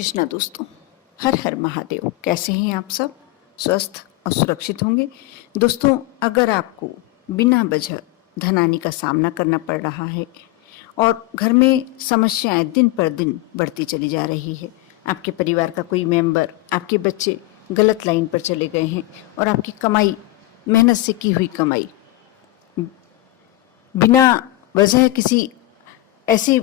कृष्णा दोस्तों, हर हर महादेव। कैसे हैं आप सब? स्वस्थ और सुरक्षित होंगे। दोस्तों, अगर आपको बिना वजह धनहानि का सामना करना पड़ रहा है और घर में समस्याएं दिन पर दिन बढ़ती चली जा रही है, आपके परिवार का कोई मेंबर, आपके बच्चे गलत लाइन पर चले गए हैं और आपकी कमाई, मेहनत से की हुई कमाई बिना वजह किसी ऐसी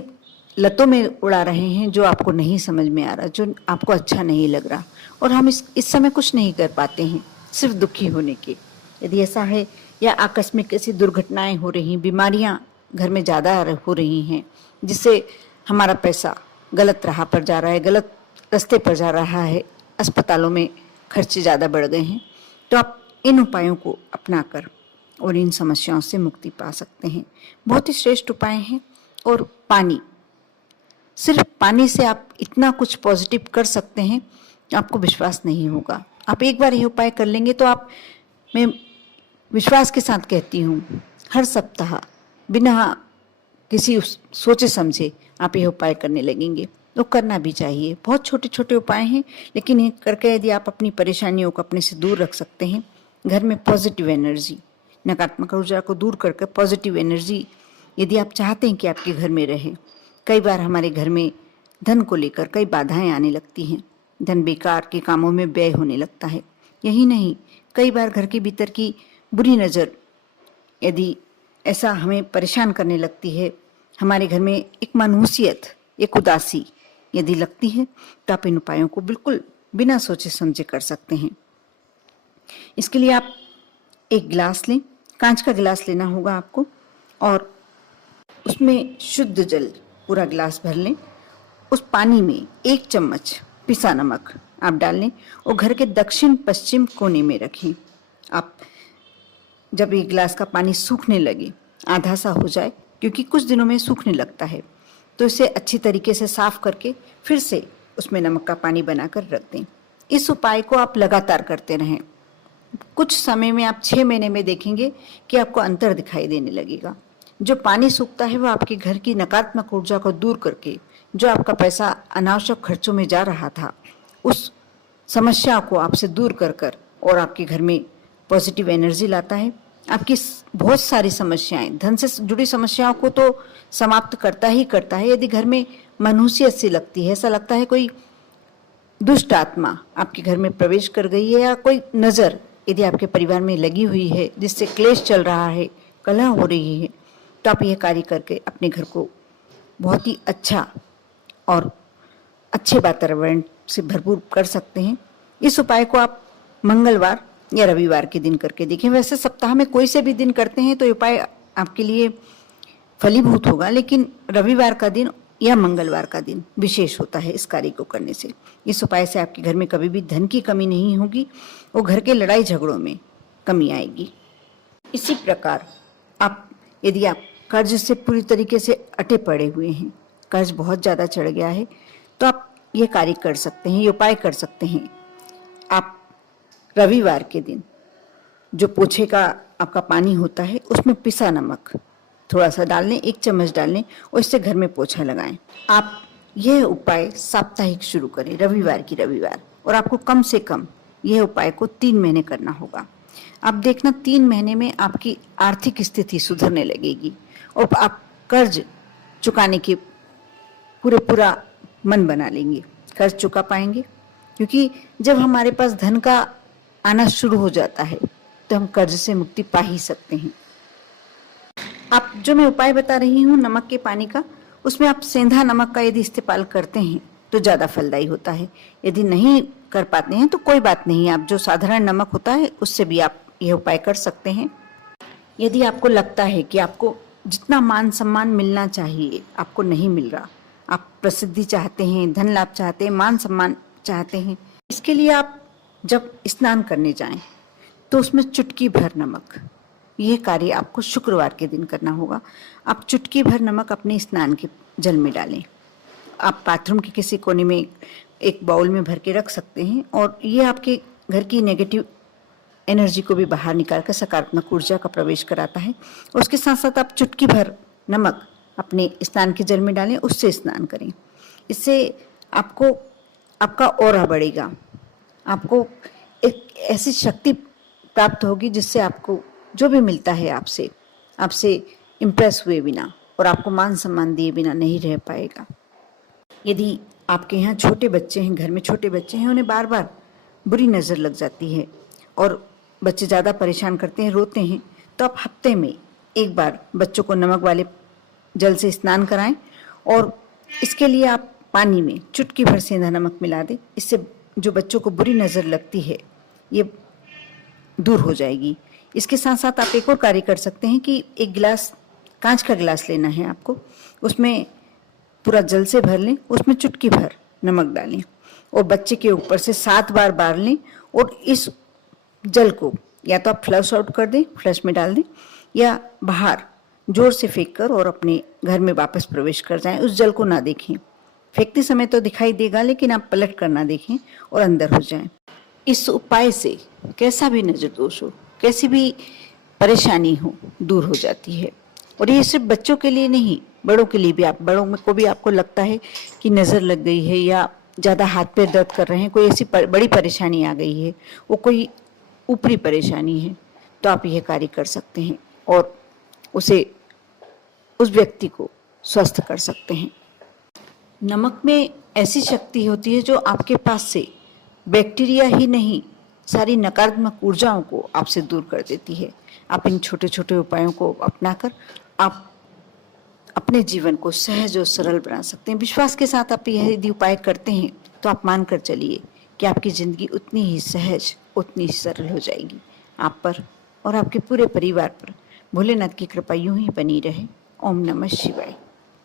लतों में उड़ा रहे हैं जो आपको नहीं समझ में आ रहा, जो आपको अच्छा नहीं लग रहा, और हम इस समय कुछ नहीं कर पाते हैं सिर्फ दुखी होने के। यदि ऐसा है, या आकस्मिक ऐसी दुर्घटनाएं हो रही, बीमारियां घर में ज़्यादा हो रही हैं जिससे हमारा पैसा गलत राह पर जा रहा है, गलत रास्ते पर जा रहा है, अस्पतालों में खर्चे ज़्यादा बढ़ गए हैं, तो आप इन उपायों को अपनाकर और इन समस्याओं से मुक्ति पा सकते हैं। बहुत ही श्रेष्ठ उपाय हैं। और पानी, सिर्फ पानी से आप इतना कुछ पॉजिटिव कर सकते हैं, आपको विश्वास नहीं होगा। आप एक बार ये उपाय कर लेंगे तो आप, मैं विश्वास के साथ कहती हूँ, हर सप्ताह बिना किसी सोचे समझे आप ये उपाय करने लगेंगे। तो करना भी चाहिए। बहुत छोटे छोटे उपाय हैं, लेकिन ये करके यदि आप अपनी परेशानियों को अपने से दूर रख सकते हैं, घर में पॉजिटिव एनर्जी, नकारात्मक ऊर्जा को दूर करके पॉजिटिव एनर्जी यदि आप चाहते हैं कि आपके घर में रहे। कई बार हमारे घर में धन को लेकर कई बाधाएं आने लगती हैं, धन बेकार के कामों में व्यय होने लगता है। यही नहीं, कई बार घर के भीतर की बुरी नज़र यदि ऐसा हमें परेशान करने लगती है, हमारे घर में एक मनहूसियत, एक उदासी यदि लगती है, तो आप इन उपायों को बिल्कुल बिना सोचे समझे कर सकते हैं। इसके लिए आप एक गिलास लें, कांच का गिलास लेना होगा आपको, और उसमें शुद्ध जल पूरा गिलास भर लें। उस पानी में 1 चम्मच पिसा नमक आप डाल लें और घर के दक्षिण पश्चिम कोने में रखें। आप जब एक गिलास का पानी सूखने लगे, आधा सा हो जाए, क्योंकि कुछ दिनों में सूखने लगता है, तो इसे अच्छी तरीके से साफ करके फिर से उसमें नमक का पानी बनाकर रख दें। इस उपाय को आप लगातार करते रहें। कुछ समय में, आप 6 महीने में देखेंगे कि आपको अंतर दिखाई देने लगेगा। जो पानी सूखता है वो आपके घर की नकारात्मक ऊर्जा को दूर करके, जो आपका पैसा अनावश्यक खर्चों में जा रहा था, उस समस्या को आपसे दूर कर और आपके घर में पॉजिटिव एनर्जी लाता है। आपकी बहुत सारी समस्याएं, धन से जुड़ी समस्याओं को तो समाप्त करता ही करता है। यदि घर में मनहूसियत सी लगती है, ऐसा लगता है कोई दुष्ट आत्मा आपके घर में प्रवेश कर गई है, या कोई नज़र यदि आपके परिवार में लगी हुई है जिससे क्लेश चल रहा है, कलह हो रही है, तो आप यह कार्य करके अपने घर को बहुत ही अच्छा और अच्छे वातावरण से भरपूर कर सकते हैं। इस उपाय को आप मंगलवार या रविवार के दिन करके देखें। वैसे सप्ताह में कोई से भी दिन करते हैं तो ये उपाय आपके लिए फलीभूत होगा, लेकिन रविवार का दिन या मंगलवार का दिन विशेष होता है इस कार्य को करने से। इस उपाय से आपके घर में कभी भी धन की कमी नहीं होगी और घर के लड़ाई झगड़ों में कमी आएगी। इसी प्रकार यदि आप कर्ज से पूरी तरीके से अटे पड़े हुए हैं, कर्ज बहुत ज़्यादा चढ़ गया है, तो आप ये कार्य कर सकते हैं, ये उपाय कर सकते हैं। आप रविवार के दिन जो पोछे का आपका पानी होता है, उसमें पिसा नमक थोड़ा सा डाल लें, 1 चम्मच डाल लें और इससे घर में पोछा लगाएं। आप यह उपाय साप्ताहिक शुरू करें, रविवार की रविवार, और आपको कम से कम यह उपाय को 3 महीने करना होगा। आप देखना 3 महीने में आपकी आर्थिक स्थिति सुधरने लगेगी और आप कर्ज चुकाने के पूरा मन बना लेंगे, कर्ज चुका पाएंगे। क्योंकि जब हमारे पास धन का आना शुरू हो जाता है तो हम कर्ज से मुक्ति पा ही सकते हैं। आप जो मैं उपाय बता रही हूँ नमक के पानी का, उसमें आप सेंधा नमक का यदि इस्तेमाल करते हैं तो ज़्यादा फलदायी होता है। यदि नहीं कर पाते हैं तो कोई बात नहीं, आप जो साधारण नमक होता है उससे भी आप यह उपाय कर सकते हैं। यदि आपको लगता है कि आपको जितना मान सम्मान मिलना चाहिए आपको नहीं मिल रहा, आप प्रसिद्धि चाहते हैं, धन लाभ चाहते हैं, मान सम्मान चाहते हैं, इसके लिए आप जब स्नान करने जाएं तो उसमें चुटकी भर नमक, यह कार्य आपको शुक्रवार के दिन करना होगा। आप चुटकी भर नमक अपने स्नान के जल में डालें। आप बाथरूम के किसी कोने में एक बाउल में भर के रख सकते हैं, और ये आपके घर की नेगेटिव एनर्जी को भी बाहर निकाल कर सकारात्मक ऊर्जा का प्रवेश कराता है। उसके साथ साथ आप चुटकी भर नमक अपने स्नान के जल में डालें, उससे स्नान करें। इससे आपको आपका ऑरा बढ़ेगा, आपको एक ऐसी शक्ति प्राप्त होगी जिससे आपको जो भी मिलता है आपसे आपसे इम्प्रेस हुए बिना और आपको मान सम्मान दिए बिना नहीं रह पाएगा। यदि आपके यहाँ छोटे बच्चे हैं, घर में छोटे बच्चे हैं, उन्हें बार बार बुरी नज़र लग जाती है और बच्चे ज़्यादा परेशान करते हैं, रोते हैं, तो आप हफ्ते में एक बार बच्चों को नमक वाले जल से स्नान कराएं और इसके लिए आप पानी में चुटकी भर सेंधा नमक मिला दें। इससे जो बच्चों को बुरी नज़र लगती है ये दूर हो जाएगी। इसके साथ साथ आप एक और कार्य कर सकते हैं कि एक गिलास, कांच का गिलास लेना है आपको, उसमें पूरा जल से भर लें, उसमें चुटकी भर नमक डालें और बच्चे के ऊपर से 7 बार बार लें और इस जल को या तो आप फ्लश आउट कर दें, फ्लश में डाल दें, या बाहर जोर से फेंक कर और अपने घर में वापस प्रवेश कर जाएं। उस जल को ना देखें, फेंकते समय तो दिखाई देगा लेकिन आप पलट कर ना देखें और अंदर हो जाएं। इस उपाय से कैसा भी नजर दोष हो, कैसी भी परेशानी हो, दूर हो जाती है। और ये सिर्फ बच्चों के लिए नहीं, बड़ों के लिए भी। आप बड़ों में को भी आपको लगता है कि नज़र लग गई है या ज़्यादा हाथ पैर दर्द कर रहे हैं, कोई ऐसी बड़ी परेशानी आ गई है, वो कोई ऊपरी परेशानी है, तो आप यह कार्य कर सकते हैं और उस व्यक्ति को स्वस्थ कर सकते हैं। नमक में ऐसी शक्ति होती है जो आपके पास से बैक्टीरिया ही नहीं, सारी नकारात्मक ऊर्जाओं को आपसे दूर कर देती है। आप इन छोटे छोटे उपायों को अपनाकर आप अपने जीवन को सहज और सरल बना सकते हैं। विश्वास के साथ आप यह यदि उपाय करते हैं तो आप मान कर चलिए कि आपकी ज़िंदगी उतनी ही सहज, उतनी ही सरल हो जाएगी। आप पर और आपके पूरे परिवार पर भोलेनाथ की कृपा यूं ही बनी रहे। ओम नमः शिवाय।